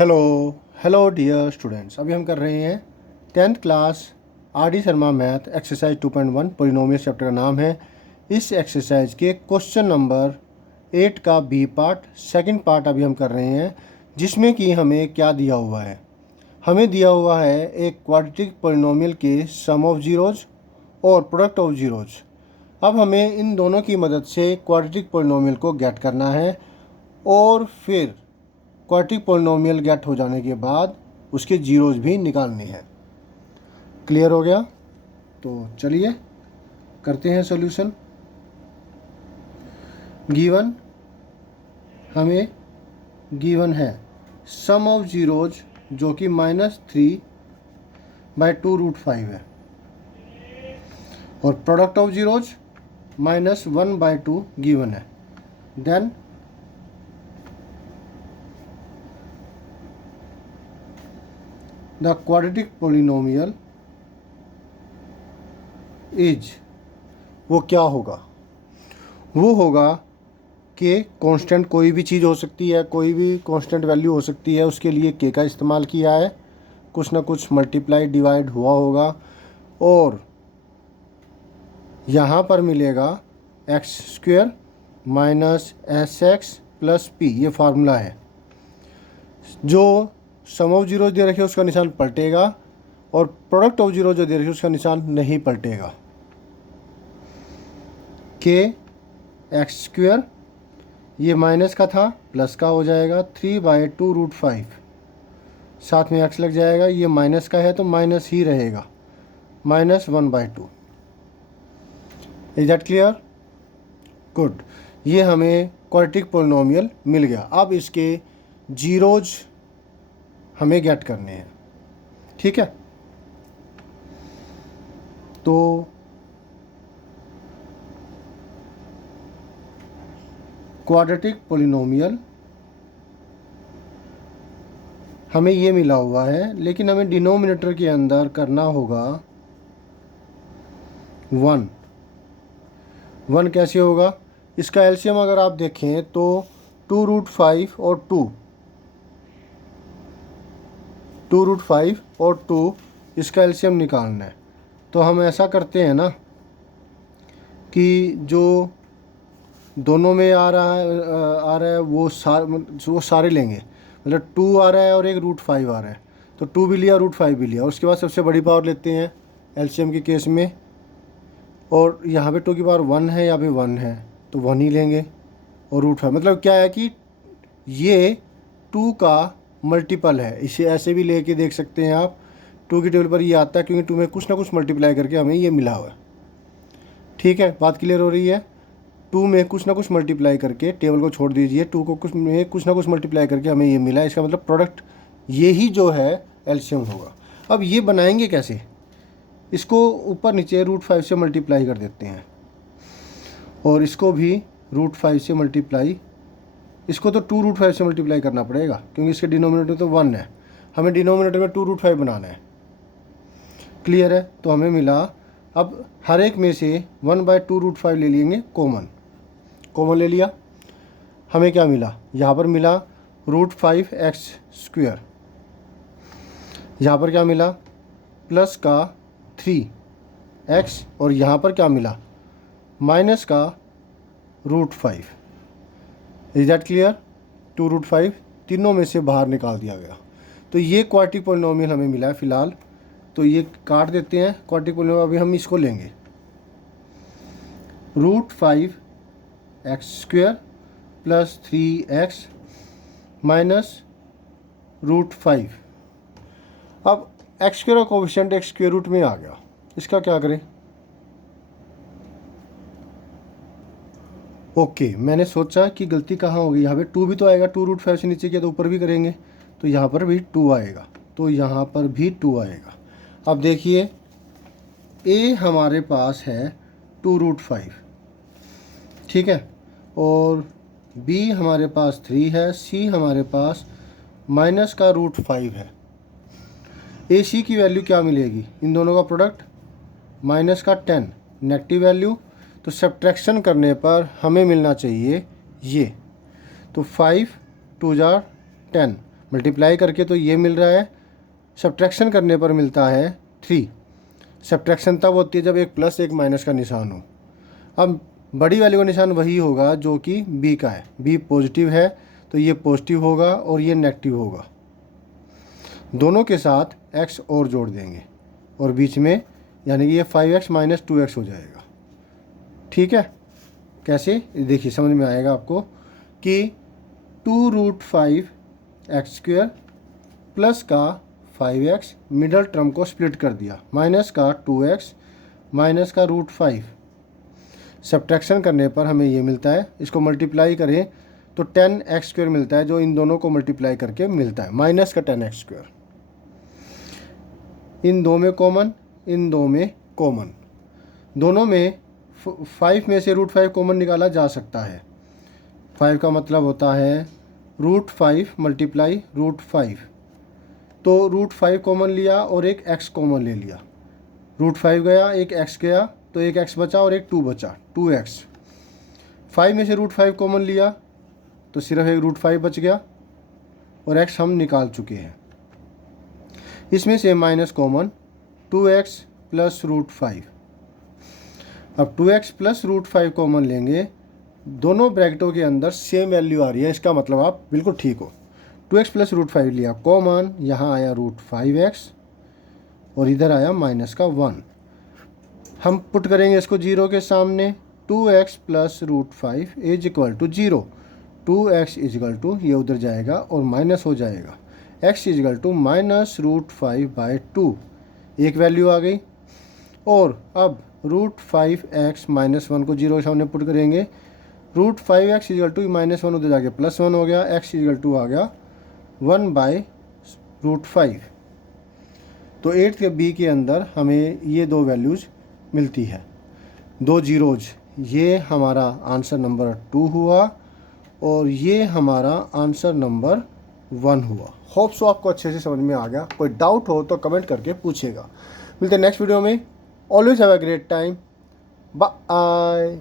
Hello hello dear students, अभी हम कर रहे हैं 10th class R D Sharma math exercise 2.1 polynomial chapter का नाम है। इस एक्सरसाइज के क्वेश्चन नंबर 8 का बी पार्ट सेकंड पार्ट अभी हम कर रहे हैं, जिसमें कि हमें क्या दिया हुआ है। हमें दिया हुआ है एक क्वाड्रेटिक पोलिनोमियल के सम ऑफ जीरोज और प्रोडक्ट ऑफ जीरोज। अब हमें इन दोनों की मदद से क्वाड्रेटिक पोलिनोमियल को गेट करना है और फिर क्वाड्रेटिक पोलिनोमियल गेट हो जाने के बाद उसके जीरोज भी निकालने हैं। क्लियर हो गया? तो चलिए करते हैं सॉल्यूशन। गिवन हमें गिवन है सम ऑफ जीरोज जो कि -3/2√5 है और प्रोडक्ट ऑफ जीरोज -1/2 गिवन है। Then the quadratic polynomial is, वो क्या होगा? वो होगा कि कांस्टेंट कोई भी चीज़ हो सकती है, कोई भी कांस्टेंट वैल्यू हो सकती है, उसके लिए के का इस्तेमाल किया है, कुछ ना कुछ मल्टीप्लाई डिवाइड हुआ होगा और यहाँ पर मिलेगा x² minus SX plus P। ये फार्मूला है। जो सम ऑफ जीरो दे रखे उसका निशान पलटेगा और प्रोडक्ट ऑफ जीरो जो दे रखे उसका निशान नहीं पलटेगा। के x², ये माइनस का था प्लस का हो जाएगा 3/2√5, साथ में x लग जाएगा, ये माइनस का है तो माइनस ही रहेगा, -1/2। Is that clear? गुड। ये हमें क्वाड्रेटिक पोलिनोमियल मिल गया। अब इसके जीरोज हमें गेट करने हैं। ठीक है, तो क्वाड्रेटिक पोलिनोमियल हमें ये मिला हुआ है, लेकिन हमें डिनोमिनेटर के अंदर करना होगा 1। कैसे होगा? इसका एलसीएम अगर आप देखें तो 2√5 और 2 इसका एलसीएम निकालना है। तो हम ऐसा करते हैं ना कि जो दोनों में आ रहा है वो सारे लेंगे। मतलब 2 आ रहा है और एक √5 आ रहा है, तो 2 भी लिया, √5 भी लिया। उसके बाद सबसे बड़ी पावर लेते हैं एलसीएम के केस में, और यहाँ पे 2 की पावर 1 है, यहाँ पे 1 है तो 1 ही लेंगे और √5। मतलब क्या है कि ये 2 का मल्टीपल है। इसे ऐसे भी लेके देख सकते हैं आप। 2 की टेबल पर ये आता है क्योंकि 2 में कुछ ना कुछ मल्टीप्लाई करके हमें ये मिला हुआ है। ठीक है, बात क्लियर हो रही है? 2 में कुछ ना कुछ मल्टीप्लाई करके, टेबल को छोड़ दीजिए, 2 को कुछ ना कुछ मल्टीप्लाई करके हमें ये मिला है। इसका मतलब प्रोडक्ट ये ही जो है एलसीएम होगा। अब ये बनाएंगे कैसे? इसको ऊपर नीचे √5 से मल्टीप्लाई कर देते हैं और इसको भी √5 से मल्टीप्लाई, इसको तो 2√5 से मल्टीप्लाई करना पड़ेगा क्योंकि इसके डिनोमिनेटर तो 1 है। हमें डिनोमिनेटर में 2√5 बनाना है। क्लियर है? तो हमें मिला, अब हर एक में से 1/2√5 ले लेंगे, कॉमन ले लिया। हमें क्या मिला? यहाँ पर मिला √5x², यहाँ पर क्या मिला? प्लस का 3x, और यहाँ पर क्या मिला? माइनस का √5। Is that clear? 2√5 तीनों में से बाहर निकाल दिया गया। तो ये क्वाड्रेटिक पोलिनोमियल हमें मिला है फ़िलहाल। तो ये काट देते हैं क्वाड्रेटिक पोलिनोमियल। अभी हम इसको लेंगे √5x² प्लस 3x माइनस √5। अब x² का कोफिशिएंट एक स्क्वायर रूट में आ गया, इसका क्या करें? ओके, मैंने सोचा कि गलती कहाँ होगी। यहाँ पे 2 भी तो आएगा, 2√5 से नीचे किया तो ऊपर भी करेंगे, तो यहाँ पर भी 2 आएगा, तो यहाँ पर भी 2 आएगा। अब देखिए, a हमारे पास है 2√5, ठीक है, और b हमारे पास 3 है, c हमारे पास माइनस का √5 है। ac की वैल्यू क्या मिलेगी? इन दोनों का प्रोडक्ट माइनस का 10, नेगेटिव वैल्यू। तो सब्ट्रैक्शन करने पर हमें मिलना चाहिए ये, तो 5 2 जार 10 मल्टीप्लाई करके तो ये मिल रहा है, सब्ट्रैक्शन करने पर मिलता है 3। सब्ट्रैक्शन तब होती है जब एक प्लस एक माइनस का निशान हो। अब बड़ी वाली का निशान वही होगा जो कि बी का है। बी पॉजिटिव है तो ये पॉजिटिव होगा और ये नेगेटिव होगा। दोनों के साथ x और जोड़ देंगे और बीच में यानी कि ये 5x माइनस 2x हो जाएगा। ठीक है, कैसे देखिए समझ में आएगा आपको कि 2√5x² प्लस का 5x, मिडल टर्म को स्प्लिट कर दिया, माइनस का 2x माइनस का √5। सब्ट्रैक्शन करने पर हमें ये मिलता है, इसको मल्टीप्लाई करें तो 10x² मिलता है, जो इन दोनों को मल्टीप्लाई करके मिलता है, माइनस का 10x²। इन दो में कॉमन, इन दो में कॉमन, दोनों में 5 में से √5 कॉमन निकाला जा सकता है। 5 का मतलब होता है √5 मल्टीप्लाई √5। तो √5 कॉमन लिया और एक x कॉमन ले लिया, √5 गया, एक x गया, तो एक x बचा और एक 2 बचा, 2x। 5 में से √5 कॉमन लिया तो सिर्फ एक √5 बच गया और x हम निकाल चुके हैं। इसमें से माइनस कॉमन 2x प्लस √5। अब 2x प्लस √5 कॉमन लेंगे, दोनों ब्रैकेटों के अंदर सेम वैल्यू आ रही है, इसका मतलब आप बिल्कुल ठीक हो। 2x प्लस √5 लिया कॉमन, यहाँ आया √5x और इधर आया माइनस का 1। हम पुट करेंगे इसको 0 के सामने, 2x plus √5 is equal to 0। 2x is equal to, ये उधर जाएगा और माइनस हो जाएगा, x is equal to minus √5/2, एक वैल्यू आ गई। और अब √5x माइनस 1 को 0 के सामने पुट करेंगे, √5x is equal to minus 1 उधर जाके प्लस 1 हो गया, x इज इक्वल टू आ गया 1/√5। तो 8th के बी के अंदर हमें ये दो वैल्यूज़ मिलती है, दो जीरोज। ये हमारा आंसर नंबर 2 हुआ और ये हमारा आंसर नंबर 1 हुआ। होप सो आपको अच्छे से समझ में आ गया। कोई डाउट हो तो कमेंट करके पूछेगा। मिलते हैं नेक्स्ट वीडियो में। Always have a great time. Bye.